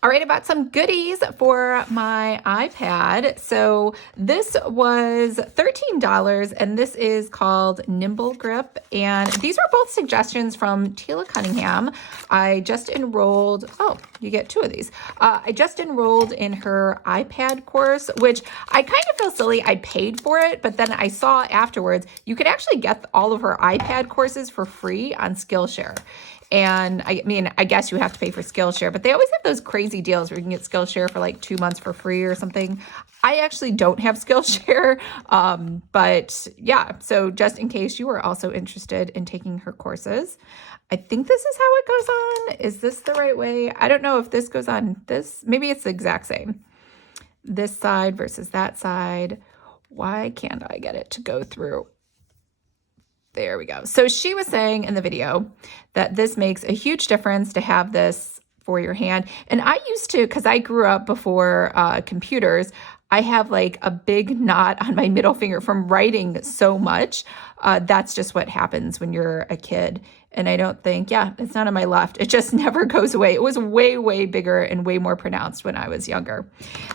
All right, about some goodies for my iPad. So this was $13, and this is called Nimble Grip. And these were both suggestions from Tila Cunningham. I just enrolled, oh, you get two of these. I just enrolled in her iPad course, which I kind of feel silly. I paid for it, but then I saw afterwards, you could actually get all of her iPad courses for free on Skillshare. And I mean, I guess you have to pay for Skillshare, but they always have those crazy deals where you can get Skillshare for like 2 months for free or something. I actually don't have Skillshare, but yeah, so just in case you are also interested in taking her courses, I think this is how it goes on. Is this the right way? I don't know if this goes on this. Maybe it's the exact same. This side versus that side. Why can't I get it to go through? There we go. So she was saying in the video that this makes a huge difference to have this for your hand. And I used to, because I grew up before computers, I have like a big knot on my middle finger from writing so much. That's just what happens when you're a kid. And I don't think, yeah, it's not on my left. It just never goes away. It was way, way bigger and way more pronounced when I was younger.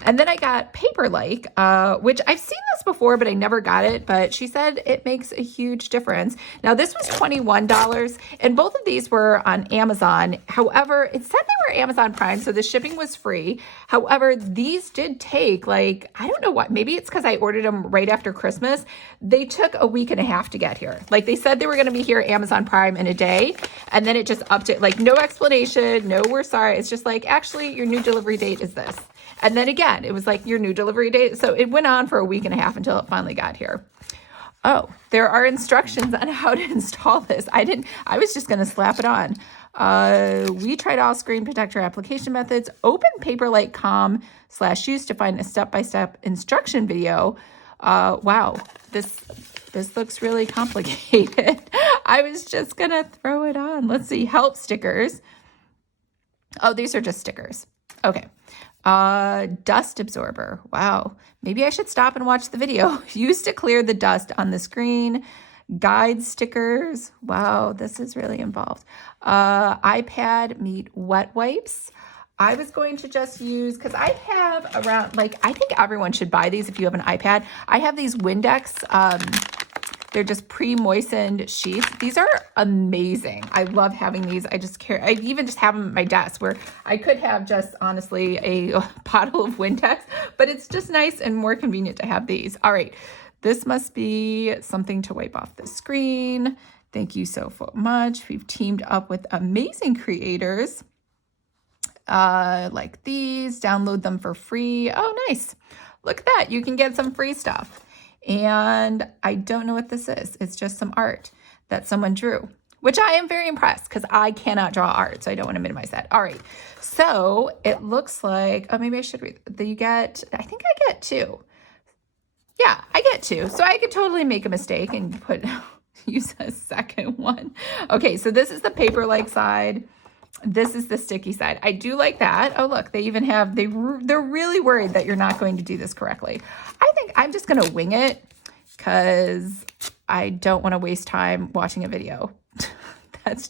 And then I got Paperwhite, which I've seen this before, but I never got it. But she said it makes a huge difference. Now, this was $21, and both of these were on Amazon. However, it said they were Amazon Prime, so the shipping was free. However, these did take like, I don't know what, maybe it's because I ordered them right after Christmas. They took a week and a half to get here. Like they said they were going to be here Amazon Prime in a day. And then it just upped it, like no explanation, no, we're sorry. It's just like, actually, your new delivery date is this. And then again, it was like your new delivery date. So it went on for a week and a half until it finally got here. Oh, there are instructions on how to install this. I was just going to slap it on. We tried all screen protector application methods. Open Paperwhite.com/use to find a step-by-step instruction video. Wow, this looks really complicated. I was just going to throw it on. Let's see. Help stickers. Oh, these are just stickers. Okay. Dust absorber. Wow. Maybe I should stop and watch the video. Used to clear the dust on the screen. Guide stickers. Wow, this is really involved. iPad meet wet wipes. I was going to just use, because I have around, like, I think everyone should buy these if you have an iPad. I have these Windex, they're just pre-moistened sheets. These are amazing. I love having these. I even just have them at my desk where I could have just honestly a bottle of Windex, but it's just nice and more convenient to have these. All right, this must be something to wipe off the screen. Thank you so much. We've teamed up with amazing creators. Like these, download them for free. Oh, nice. Look at that. You can get some free stuff. And I don't know what this is. It's just some art that someone drew, which I am very impressed because I cannot draw art. So I don't want to minimize that. All right. So it looks like, oh, maybe I should read. You get, I think I get 2. Yeah, I get 2. So I could totally make a mistake and use a second one. Okay. So this is the paper-like side. This is the sticky side. I do like that. Oh, look, they even have, they're really worried that you're not going to do this correctly. I think I'm just going to wing it because I don't want to waste time watching a video. That's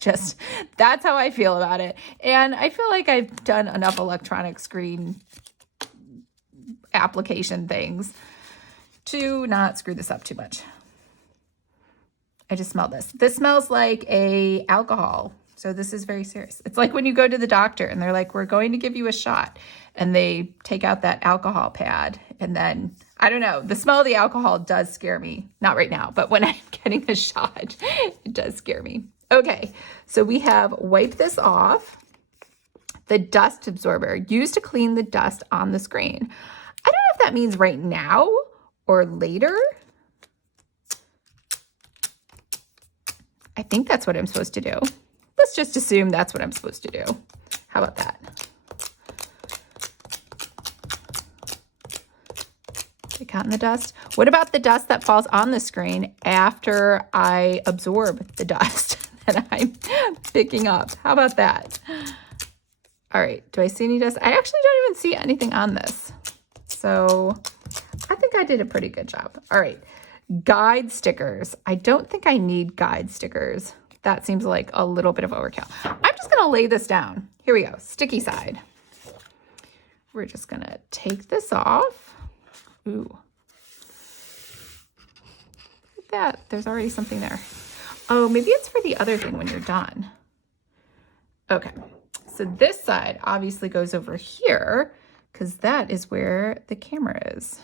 how I feel about it. And I feel like I've done enough electronic screen application things to not screw this up too much. I just smell this. This smells like a alcohol. So this is very serious. It's like when you go to the doctor and they're like, we're going to give you a shot. And they take out that alcohol pad. And then, I don't know, the smell of the alcohol does scare me. Not right now, but when I'm getting a shot, it does scare me. Okay, so we have wipe this off. The dust absorber, used to clean the dust on the screen. I don't know if that means right now or later. I think that's what I'm supposed to do. Let's just assume that's what I'm supposed to do. How about that? Take out in the dust. What about the dust that falls on the screen after I absorb the dust that I'm picking up? How about that? All right, do I see any dust? I actually don't even see anything on this. So I think I did a pretty good job. All right, guide stickers. I don't think I need guide stickers. That seems like a little bit of overkill. I'm just gonna lay this down. Here we go, sticky side. we're just gonna take this off. Ooh. Look at that, there's already something there. Oh, maybe it's for the other thing when you're done. Okay, so this side obviously goes over here because that is where the camera is.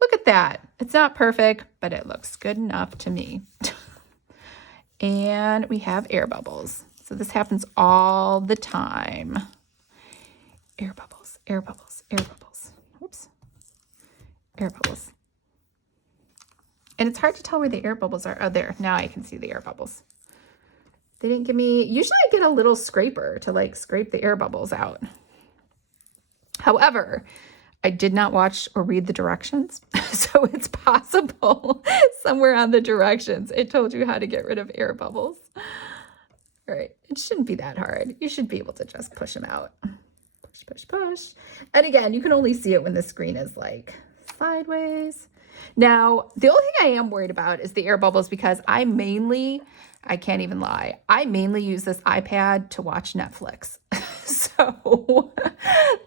Look at that. It's not perfect, but it looks good enough to me. And we have air bubbles. So this happens all the time. Air bubbles, air bubbles, air bubbles. Oops. Air bubbles. And it's hard to tell where the air bubbles are. Oh, there. Now I can see the air bubbles. They didn't give me... Usually I get a little scraper to like scrape the air bubbles out. However, I did not watch or read the directions. So it's possible somewhere on the directions it told you how to get rid of air bubbles. All right. It shouldn't be that hard. You should be able to just push them out. Push, push, push. And again, you can only see it when the screen is like sideways. Now, the only thing I am worried about is the air bubbles because I can't even lie, I mainly use this iPad to watch Netflix. So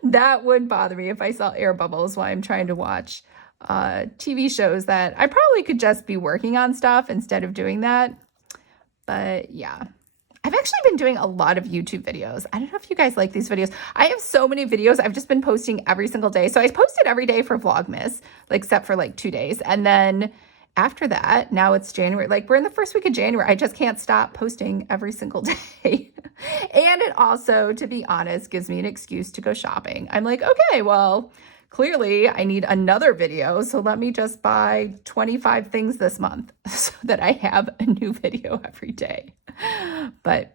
that would bother me if I saw air bubbles while I'm trying to watch TV shows that I probably could just be working on stuff instead of doing that. But yeah. I've actually been doing a lot of YouTube videos. I don't know if you guys like these videos. I have so many videos I've just been posting every single day. So I posted every day for Vlogmas, like, except for like 2 days. And then after that, now it's January. Like, we're in the first week of January. I just can't stop posting every single day. And it also, to be honest, gives me an excuse to go shopping. I'm like, okay, well, clearly I need another video. So let me just buy 25 things this month so that I have a new video every day. But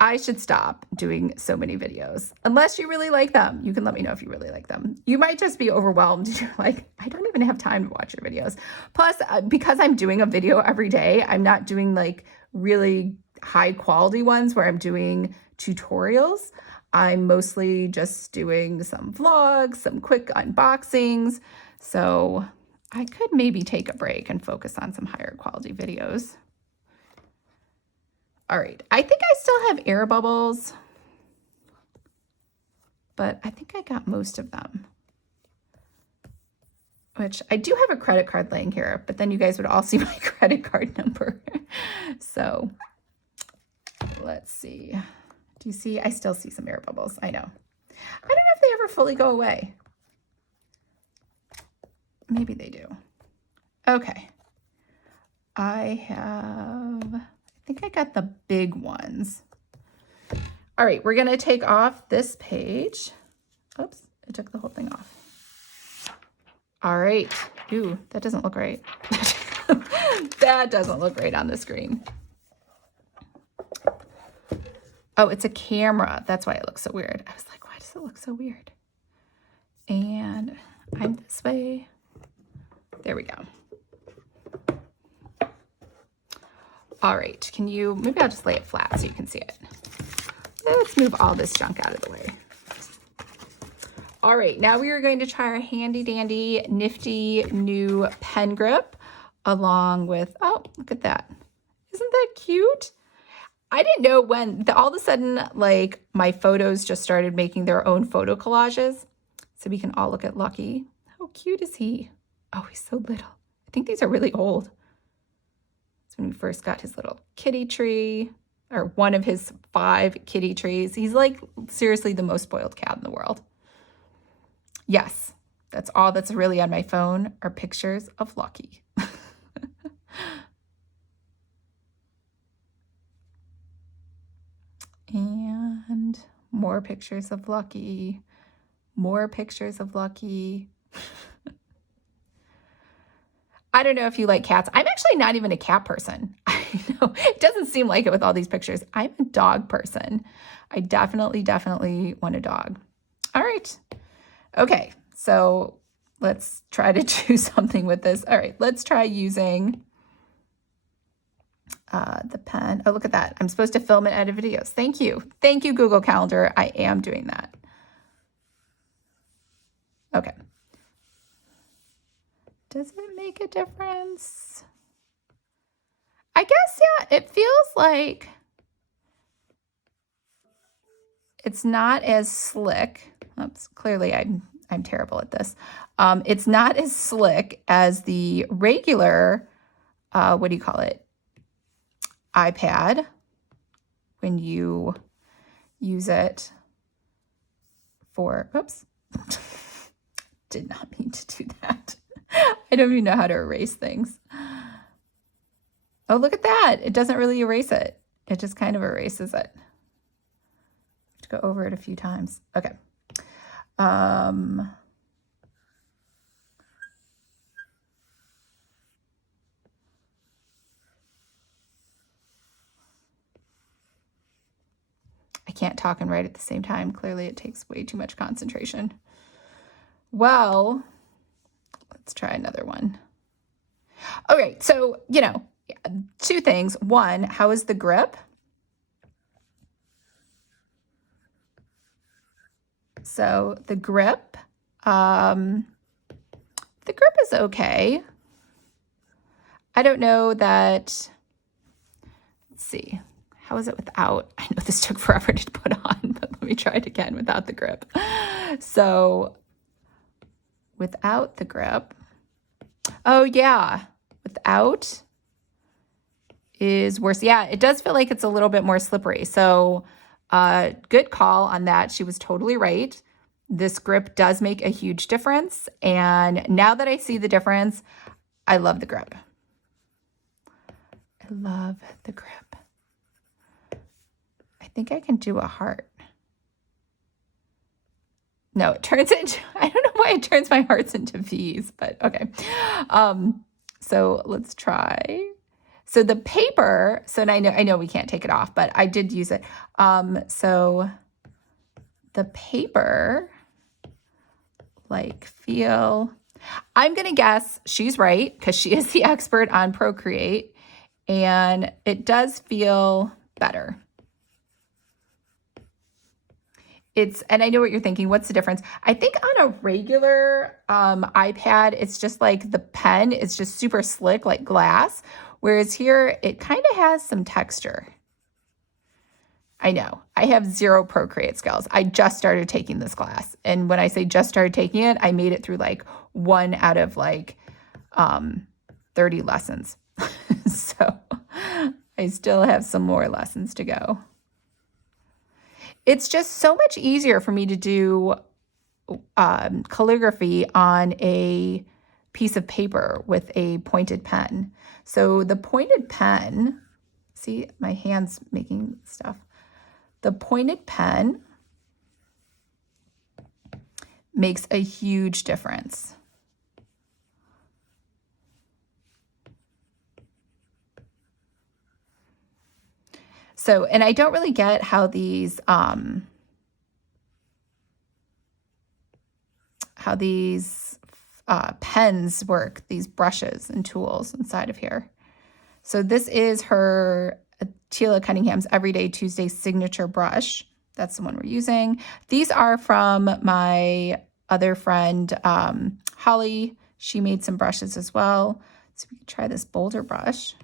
I should stop doing so many videos. Unless you really like them. You can let me know if you really like them. You might just be overwhelmed. You're like, I don't even have time to watch your videos. Plus, because I'm doing a video every day, I'm not doing like really high quality ones where I'm doing tutorials. I'm mostly just doing some vlogs, some quick unboxings. So I could maybe take a break and focus on some higher quality videos. All right, I think I still have air bubbles, but I think I got most of them. Which I do have a credit card laying here, but then you guys would all see my credit card number. So let's see. Do you see? I still see some air bubbles. I know. I don't know if they ever fully go away. Maybe they do. Okay. I think I got the big ones. All right, we're gonna take off this page. Oops, I took the whole thing off. All right. Ooh, that doesn't look right. That doesn't look right on the screen. Oh, it's a camera. That's why it looks so weird. I was like, why does it look so weird? And I'm this way. There we go. All right, maybe I'll just lay it flat so you can see it. Let's move all this junk out of the way. All right, now we are going to try our handy dandy, nifty new pen grip along with, oh, look at that. Isn't that cute? I didn't know when, all of a sudden, like, my photos just started making their own photo collages. So we can all look at Lucky. How cute is he? Oh, he's so little. I think these are really old. That's when we first got his little kitty tree, or one of his 5 kitty trees. He's like seriously the most spoiled cat in the world. Yes, that's all that's really on my phone are pictures of Lucky. And more pictures of Lucky. More pictures of Lucky. I don't know if you like cats. I'm actually not even a cat person. I know it doesn't seem like it with all these pictures. I'm a dog person. I definitely want a dog. All right. Okay. So let's try to do something with this. All right. Let's try using the pen. Oh, look at that. I'm supposed to film and edit videos. Thank you. Thank you, Google Calendar. I am doing that. Okay. Does it make a difference? I guess, yeah, it feels like it's not as slick. Oops, clearly I'm terrible at this. It's not as slick as the regular, what do you call it, iPad when you use it for, oops, did not mean to do that. I don't even know how to erase things. Oh, look at that. It doesn't really erase it. It just kind of erases it. I have to go over it a few times. Okay. I can't talk and write at the same time. Clearly, it takes way too much concentration. Well, let's try another one. Okay, so, two things. One, how is the grip? So the grip is okay. I don't know that, let's see. How is it without? I know this took forever to put on, but let me try it again without the grip. So without the grip, oh yeah, without is worse. Yeah, it does feel like it's a little bit more slippery. So good call on that. She was totally right. This grip does make a huge difference. And now that I see the difference, I love the grip. I love the grip. I think I can do a heart. No, it turns into, I don't know why it turns my hearts into V's, but okay. So let's try. So the paper, so I know we can't take it off, but I did use it. So the paper, I'm going to guess she's right because she is the expert on Procreate, and it does feel better. And I know what you're thinking. What's the difference? I think on a regular iPad, it's just like the pen is just super slick, like glass. Whereas here, it kind of has some texture. I know. I have zero Procreate skills. I just started taking this class. And when I say just started taking it, I made it through like 1 out of 30 lessons. So I still have some more lessons to go. It's just so much easier for me to do calligraphy on a piece of paper with a pointed pen. So the pointed pen, see my hands making stuff. The pointed pen makes a huge difference. So, and I don't really get how these pens work, these brushes and tools inside of here. So this is her Tila Cunningham's Everyday Tuesday signature brush. That's the one we're using. These are from my other friend, Holly. She made some brushes as well. So we can try this boulder brush.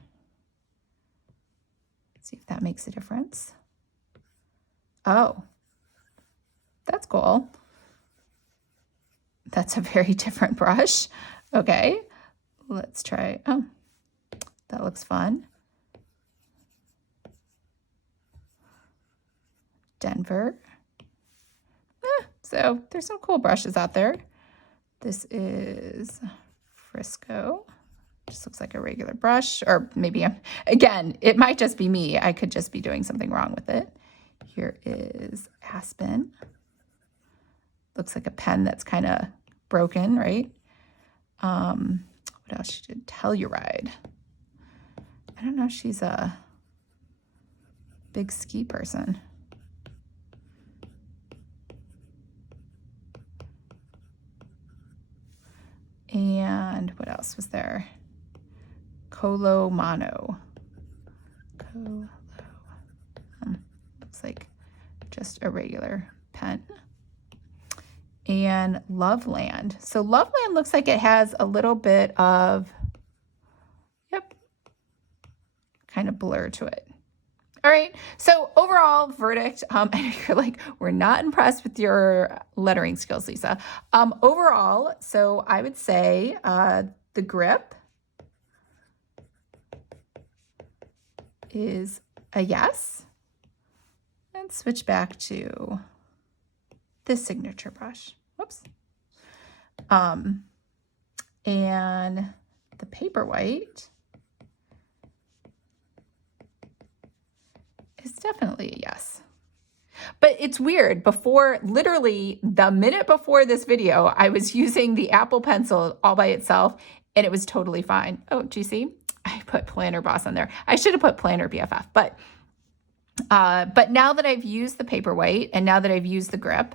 See if that makes a difference. Oh, that's cool. That's a very different brush. Okay, let's try. Oh, that looks fun. Denver. So there's some cool brushes out there. This is Frisco. Just looks like a regular brush, or maybe again, it might just be me. I could just be doing something wrong with it. Here is Aspen. Looks like a pen that's kind of broken, right? What else she did? Telluride. I don't know if she's a big ski person. And what else was there? Colo Mano. Looks like just a regular pen. And Loveland. So Loveland looks like it has a little bit of, kind of blur to it. All right, so overall verdict, and you're like, we're not impressed with your lettering skills, Lisa. Overall, so I would say the grip is a yes. And switch back to this signature brush. Whoops. And the Paperwhite is definitely a yes. But it's weird. Before, literally the minute before this video, I was using the Apple Pencil all by itself, and it was totally fine. Oh, do you see? I put Planner Boss on there. I should have put Planner BFF, but now that I've used the Paperwhite and now that I've used the grip,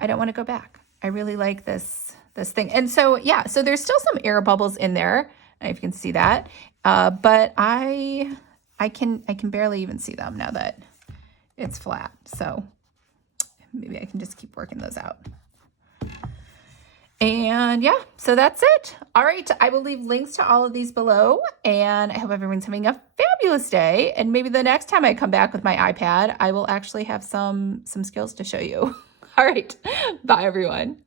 I don't want to go back. I really like this thing. And so, yeah, so there's still some air bubbles in there. I don't know if you can see that. But I can barely even see them now that it's flat. So maybe I can just keep working those out. And yeah, so that's it. All right, I will leave links to all of these below, and I hope everyone's having a fabulous day. And maybe the next time I come back with my iPad, I will actually have some skills to show you. All right, bye everyone.